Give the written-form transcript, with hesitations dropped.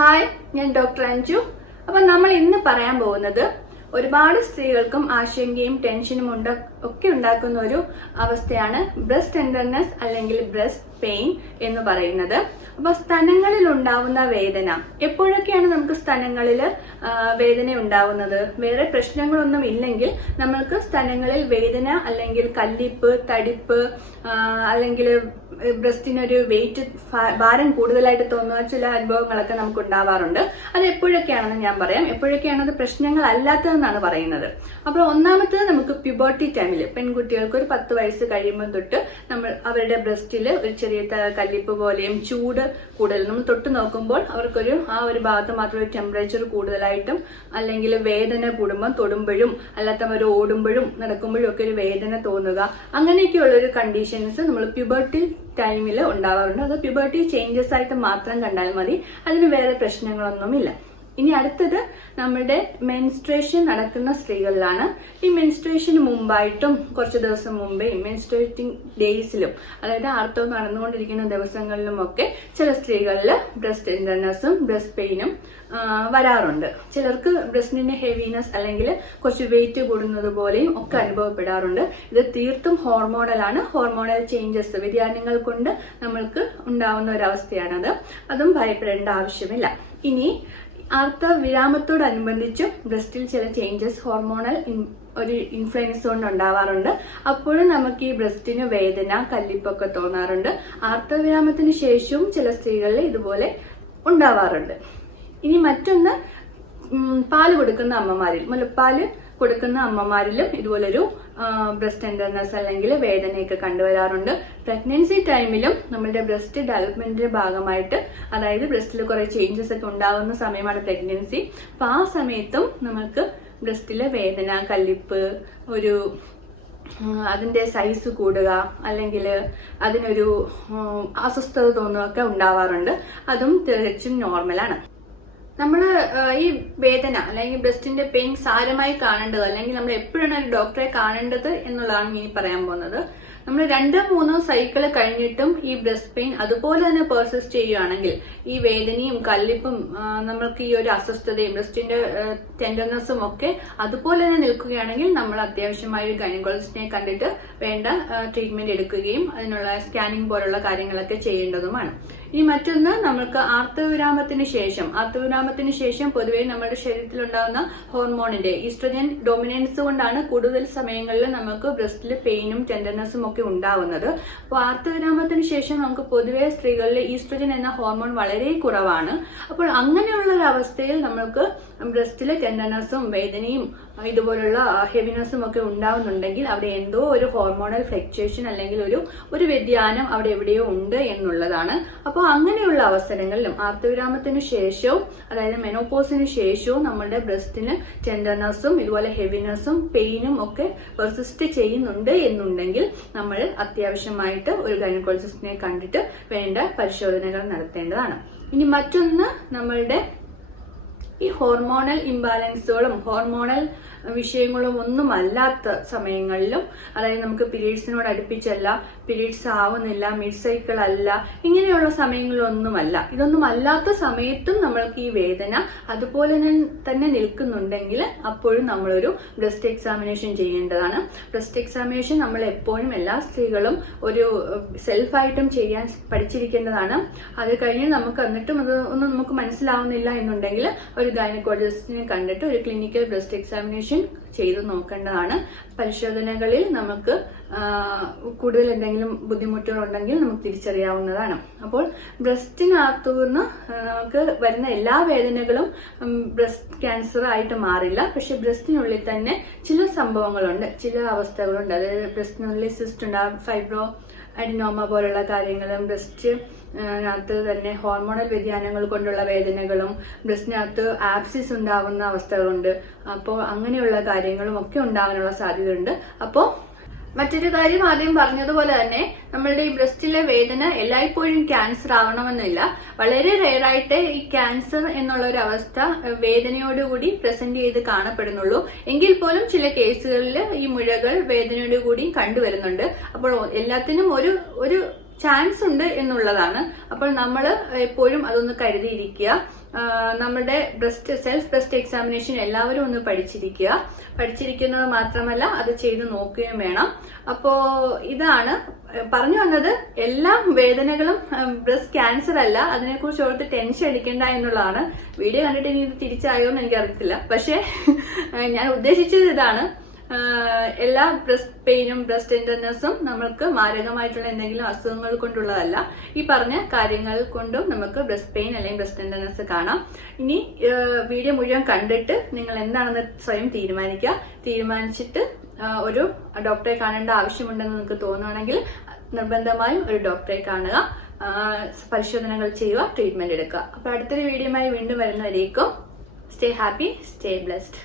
Hi, ഞാൻ doctor Anju. അപ്പം നമ്മൾ ഇന്ന് പറയാൻ പോകുന്നത് ഒരുപാട് സ്ത്രീകൾക്കും ആശങ്കയും ടെൻഷനും ഒക്കെ ഉണ്ടാക്കുന്ന ഒരു അവസ്ഥയാണ് ബ്രസ്റ്റ് ടെൻഡർനെസ് അല്ലെങ്കിൽ ബ്രസ്റ്റ് പെയിൻ എന്ന് പറയുന്നത്. അപ്പൊ സ്തനങ്ങളിൽ ഉണ്ടാവുന്ന വേദന എപ്പോഴൊക്കെയാണ് നമുക്ക് സ്തനങ്ങളിൽ വേദന ഉണ്ടാവുന്നത്? വേറെ പ്രശ്നങ്ങളൊന്നും ഇല്ലെങ്കിൽ നമ്മൾക്ക് സ്തനങ്ങളിൽ വേദന അല്ലെങ്കിൽ കല്ലിപ്പ്, തടിപ്പ്, അല്ലെങ്കിൽ ബ്രസ്റ്റിനൊരു വെയിറ്റ് ഭാരം കൂടുതലായിട്ട് തോന്നുന്ന ചില അനുഭവങ്ങളൊക്കെ നമുക്ക് ഉണ്ടാവാറുണ്ട്. അത് എപ്പോഴൊക്കെയാണെന്ന് ഞാൻ പറയാം. എപ്പോഴൊക്കെയാണത് പ്രശ്നങ്ങൾ അല്ലാത്തതെന്നാണ് പറയുന്നത്. അപ്പോൾ ഒന്നാമത്തേത് നമുക്ക് പ്യൂബർട്ടി ടൈമിൽ പെൺകുട്ടികൾക്ക് ഒരു 10 വയസ്സ് കഴിയുമ്പോൾ തൊട്ട് അവരുടെ ബ്രസ്റ്റിൽ ഒരു ചെറിയ കല്ലിപ്പ് പോലെയും ചൂട് കൂടുതൽ നമ്മൾ തൊട്ട് നോക്കുമ്പോൾ അവർക്കൊരു ഒരു ഭാഗത്ത് മാത്രം ഒരു ടെമ്പറേച്ചർ കൂടുതലായിട്ടും അല്ലെങ്കിൽ വേദന കൂടുമ്പോൾ തൊടുമ്പോഴും അല്ലാത്തവർ ഓടുമ്പോഴും നടക്കുമ്പോഴും ഒക്കെ ഒരു വേദന തോന്നുക, അങ്ങനെയൊക്കെയുള്ള ഒരു കണ്ടീഷൻസ് നമ്മൾ പ്യൂബർട്ടി ടൈമിൽ ഉണ്ടാവാറുണ്ട്. അത് പ്യൂബർട്ടി ചേഞ്ചസ് ആയിട്ട് മാത്രം കണ്ടാൽ മതി, അതിന് വേറെ പ്രശ്നങ്ങളൊന്നുമില്ല. ഇനി അടുത്തത് നമ്മുടെ മെൻസ്ട്രേഷൻ നടക്കുന്ന സ്ത്രീകളിലാണ്. ഈ മെൻസ്ട്രേഷന് മുമ്പായിട്ടും കുറച്ച് ദിവസം മുമ്പേ മെൻസ്ട്രേറ്റിംഗ് ഡേയ്സിലും, അതായത് ആർത്തവം നടന്നുകൊണ്ടിരിക്കുന്ന ദിവസങ്ങളിലുമൊക്കെ ചില സ്ത്രീകളിൽ ബ്രസ്റ്റ് ടെൻഡർനെസ്സും ബ്രസ്റ്റ് പെയിനും വരാറുണ്ട്. ചിലർക്ക് ബ്രസ്റ്റിന്റെ ഹെവിനെസ് അല്ലെങ്കിൽ കുറച്ച് വെയിറ്റ് കൂടുന്നത് പോലെയും ഒക്കെ അനുഭവപ്പെടാറുണ്ട്. ഇത് തീർത്തും ഹോർമോണലാണ്. ഹോർമോണൽ ചേഞ്ചസ്, വ്യതിയാനങ്ങൾ കൊണ്ട് നമ്മൾക്ക് ഉണ്ടാവുന്ന ഒരവസ്ഥയാണത്. അതും ഭയപ്പെടേണ്ട ആവശ്യമില്ല. ഇനി ആർത്തവ വിരാമത്തോടനുബന്ധിച്ചും ബ്രസ്റ്റിൽ ചില ചേഞ്ചസ്, ഹോർമോണൽ ഒരു ഇൻഫ്ലുവൻസ് കൊണ്ട് ഉണ്ടാവാറുണ്ട്. അപ്പോഴും നമുക്ക് ഈ ബ്രസ്റ്റിന് വേദന, കല്ലിപ്പൊക്കെ തോന്നാറുണ്ട്. ആർത്തവ വിരാമത്തിന് ശേഷവും ചില സ്ത്രീകളിൽ ഇതുപോലെ ഉണ്ടാവാറുണ്ട്. ഇനി മറ്റൊന്ന്, പാല് കൊടുക്കുന്ന അമ്മമാരിൽ, മുലപ്പാല് കൊടുക്കുന്ന അമ്മമാരിലും ഇതുപോലൊരു ബ്രസ്റ്റ് ടെൻഡർനെസ് അല്ലെങ്കിൽ വേദനയൊക്കെ കണ്ടുവരാറുണ്ട്. പ്രഗ്നൻസി ടൈമിലും നമ്മുടെ ബ്രസ്റ്റ് ഡെവലപ്മെന്റിന്റെ ഭാഗമായിട്ട്, അതായത് ബ്രസ്റ്റിൽ കുറെ ചേഞ്ചസ് ഒക്കെ ഉണ്ടാകുന്ന സമയമാണ് പ്രഗ്നൻസി. അപ്പൊ ആ സമയത്തും നമുക്ക് ബ്രസ്റ്റിലെ വേദന, കല്ലിപ്പ്, ഒരു അതിന്റെ സൈസ് കൂടുക അല്ലെങ്കിൽ അതിനൊരു അസ്വസ്ഥത തോന്നുകയൊക്കെ ഉണ്ടാവാറുണ്ട്. അതും തികച്ചും നോർമലാണ്. നമ്മൾ ഈ വേദന അല്ലെങ്കിൽ ബ്രസ്റ്റിന്റെ പെയിൻ സാരമായി കാണേണ്ടത്, അല്ലെങ്കിൽ നമ്മൾ എപ്പോഴാണ് ഒരു ഡോക്ടറെ കാണേണ്ടത് എന്നുള്ളതാണ് ഇനി പറയാൻ പോകുന്നത്. നമ്മൾ 2-3 സൈക്കിൾ കഴിഞ്ഞിട്ടും ഈ ബ്രസ്റ്റ് പെയിൻ അതുപോലെ തന്നെ പെർസിസ്റ്റ് ചെയ്യുകയാണെങ്കിൽ, ഈ വേദനയും കല്ലിപ്പും നമ്മൾക്ക് ഈ ഒരു അസ്വസ്ഥതയും ബ്രസ്റ്റിന്റെ ടെൻഡർനെസ്സും ഒക്കെ അതുപോലെ തന്നെ നിൽക്കുകയാണെങ്കിൽ നമ്മൾ അത്യാവശ്യമായ ഒരു ഗൈനക്കോളജിസ്റ്റിനെ കണ്ടിട്ട് വേണ്ട ട്രീറ്റ്മെന്റ് എടുക്കുകയും അതിനുള്ള സ്കാനിങ് പോലുള്ള കാര്യങ്ങളൊക്കെ ചെയ്യേണ്ടതുമാണ്. ഇനി മറ്റൊന്ന്, നമ്മൾക്ക് ആർത്തവവിരാമത്തിന് ശേഷം പൊതുവെ നമ്മുടെ ശരീരത്തിൽ ഉണ്ടാകുന്ന ഹോർമോണിന്റെ ഈസ്ട്രജൻ ഡോമിനൻസ് കൊണ്ടാണ് കൂടുതൽ സമയങ്ങളിൽ നമുക്ക് ബ്രസ്റ്റിൽ പെയിനും ടെൻഡർനെസ്സും ഒക്കെ ഉണ്ടാവുന്നത്. അപ്പോൾ ആർത്തവവിരാമത്തിന് ശേഷം നമുക്ക് പൊതുവെ സ്ത്രീകളിൽ ഈസ്ട്രജൻ എന്ന ഹോർമോൺ വളരെ കുറവാണ്. അപ്പോൾ അങ്ങനെയുള്ള ഒരു അവസ്ഥയിൽ നമ്മൾക്ക് ബ്രസ്റ്റിലെ ടെൻഡർനെസ്സും വേദനയും ഇതുപോലുള്ള ഹെവിനെസ്സും ഒക്കെ ഉണ്ടാവുന്നുണ്ടെങ്കിൽ അവിടെ എന്തോ ഒരു ഹോർമോണൽ ഫ്ലക്ച്വേഷൻ അല്ലെങ്കിൽ ഒരു വ്യതിയാനം അവിടെ എവിടെയോ ഉണ്ട് എന്നുള്ളതാണ്. അപ്പോൾ അങ്ങനെയുള്ള അവസരങ്ങളിലും ആർത്തവവിരാമത്തിന് ശേഷവും, അതായത് മെനോപോസിന് ശേഷവും നമ്മുടെ ബ്രസ്റ്റിന് ടെൻഡർനെസ്സും ഇതുപോലെ ഹെവിനെസ്സും പെയിനും ഒക്കെ പെർസിസ്റ്റ് ചെയ്യുന്നുണ്ട് എന്നുണ്ടെങ്കിൽ നമ്മൾ അത്യാവശ്യമായിട്ട് ഒരു ഗൈനക്കോളജിസ്റ്റിനെ കണ്ടിട്ട് വേണ്ട പരിശോധനകൾ നടത്തേണ്ടതാണ്. ഇനി മറ്റൊന്ന്, നമ്മളുടെ ഈ ഹോർമോണൽ ഇംബാലൻസുകളും ഹോർമോണൽ വിഷയങ്ങളും ഒന്നും അല്ലാത്ത സമയങ്ങളിലും, അതായത് നമുക്ക് പീരീഡ്സിനോട് അടുപ്പിച്ചല്ല, പീരീഡ്സ് ആവുന്നില്ല, മിഡ് സൈക്കിൾ അല്ല, ഇങ്ങനെയുള്ള സമയങ്ങളിലൊന്നുമല്ല, ഇതൊന്നും അല്ലാത്ത സമയത്തും നമ്മൾക്ക് ഈ വേദന അതുപോലെ തന്നെ നിൽക്കുന്നുണ്ടെങ്കിൽ അപ്പോഴും നമ്മളൊരു ബ്രസ്റ്റ് എക്സാമിനേഷൻ ചെയ്യേണ്ടതാണ്. ബ്രസ്റ്റ് എക്സാമിനേഷൻ നമ്മൾ എപ്പോഴും എല്ലാ സ്ത്രീകളും ഒരു സെൽഫായിട്ടും ചെയ്യാൻ പഠിച്ചിരിക്കേണ്ടതാണ്. അത് കഴിഞ്ഞ് നമുക്ക് എന്നിട്ടും അതൊന്നും നമുക്ക് മനസ്സിലാവുന്നില്ല എന്നുണ്ടെങ്കിൽ ഒരു ഗൈനക്കോളജിസ്റ്റിനെ കണ്ടിട്ട് ഒരു ക്ലിനിക്കൽ ബ്രസ്റ്റ് എക്സാമിനേഷൻ ചെയ്ത് നോക്കേണ്ടതാണ്. പരിശോധനകളിൽ നമുക്ക് കൂടുതൽ എന്തെങ്കിലും ബുദ്ധിമുട്ടുകൾ ഉണ്ടെങ്കിൽ നമുക്ക് തിരിച്ചറിയാവുന്നതാണ്. അപ്പോൾ ബ്രസ്റ്റിനകത്തുനിന്ന് നമുക്ക് വരുന്ന എല്ലാ വേദനകളും ബ്രസ്റ്റ് ക്യാൻസർ ആയിട്ട് മാറില്ല. പക്ഷെ ബ്രസ്റ്റിനുള്ളിൽ തന്നെ ചില സംഭവങ്ങളുണ്ട്, ചില അവസ്ഥകളുണ്ട്. അതായത് ബ്രസ്റ്റിനുള്ളിൽ സിസ്റ്റ് ഉണ്ടാകും, ഫൈബ്രോ അഡിനോമ പോലുള്ള കാര്യങ്ങളും, ബ്രസ്റ്റിനകത്ത് തന്നെ ഹോർമോണൽ വ്യതിയാനങ്ങൾ കൊണ്ടുള്ള വേദനകളും, ബ്രസ്റ്റിനകത്ത് ആബ്സിസ് ഉണ്ടാവുന്ന അവസ്ഥകളുണ്ട്. അപ്പോൾ അങ്ങനെയുള്ള കാര്യങ്ങളും ഒക്കെ ഉണ്ടാകാനുള്ള സാധ്യതയുണ്ട്. അപ്പോൾ മറ്റൊരു കാര്യം, ആദ്യം പറഞ്ഞതുപോലെ തന്നെ നമ്മളുടെ ഈ ബ്രസ്റ്റിലെ വേദന എല്ലായ്പ്പോഴും ക്യാൻസർ ആവണമെന്നില്ല. വളരെ റെയറായിട്ട് ഈ ക്യാൻസർ എന്നുള്ള ഒരു അവസ്ഥ വേദനയോടുകൂടി പ്രസന്റ് ചെയ്ത് കാണപ്പെടുന്നുള്ളൂ. എങ്കിൽ പോലും ചില കേസുകളിൽ ഈ മുഴകൾ വേദനയോടുകൂടി കണ്ടുവരുന്നുണ്ട്. അപ്പോൾ എല്ലാത്തിനും ഒരു ചാൻസ് ഉണ്ട് എന്നുള്ളതാണ്. അപ്പോൾ നമ്മൾ എപ്പോഴും അതൊന്ന് കരുതിയിരിക്കുക. നമ്മുടെ സെൽഫ് ബ്രസ്റ്റ് എക്സാമിനേഷൻ എല്ലാവരും ഒന്ന് പഠിച്ചിരിക്കുന്നത് മാത്രമല്ല അത് ചെയ്ത് നോക്കുകയും വേണം. അപ്പോ ഇതാണ് പറഞ്ഞു വന്നത്. എല്ലാ വേദനകളും ബ്രസ്റ്റ് ക്യാൻസർ അല്ല, അതിനെക്കുറിച്ച് ഓർത്ത് ടെൻഷൻ അടിക്കേണ്ട എന്നുള്ളതാണ്. വീഡിയോ കണ്ടിട്ട് ഇനി ഇത് തിരിച്ചായോ എന്ന് എനിക്കറിയത്തില്ല, പക്ഷെ ഞാൻ ഉദ്ദേശിച്ചത് ഇതാണ്. എല്ലാ ബ്രസ്റ്റ് പെയിനും ബ്രസ്റ്റ് ടെൻഡർനെസ്സും നമ്മൾക്ക് മാരകമായിട്ടുള്ള എന്തെങ്കിലും അസുഖങ്ങൾ കൊണ്ടുള്ളതല്ല. ഈ പറഞ്ഞ കാര്യങ്ങൾ കൊണ്ടും നമുക്ക് ബ്രസ്റ്റ് പെയിൻ അല്ലെങ്കിൽ ബ്രസ്റ്റ് ടെൻഡർനെസ് കാണാം. ഇനി വീഡിയോ മുഴുവൻ കണ്ടിട്ട് നിങ്ങൾ എന്താണെന്ന് സ്വയം തീരുമാനിച്ചിട്ട് ഒരു ഡോക്ടറെ കാണേണ്ട ആവശ്യമുണ്ടെന്ന് നിങ്ങൾക്ക് തോന്നുകയാണെങ്കിൽ നിർബന്ധമായും ഒരു ഡോക്ടറെ കാണുക, പരിശോധനകൾ ചെയ്യുക, ട്രീറ്റ്മെന്റ് എടുക്കുക. അപ്പൊ അടുത്തൊരു വീഡിയോയുമായി വീണ്ടും വരുന്നവരേക്കും സ്റ്റേ ഹാപ്പി, സ്റ്റേ ബ്ലെസ്ഡ്.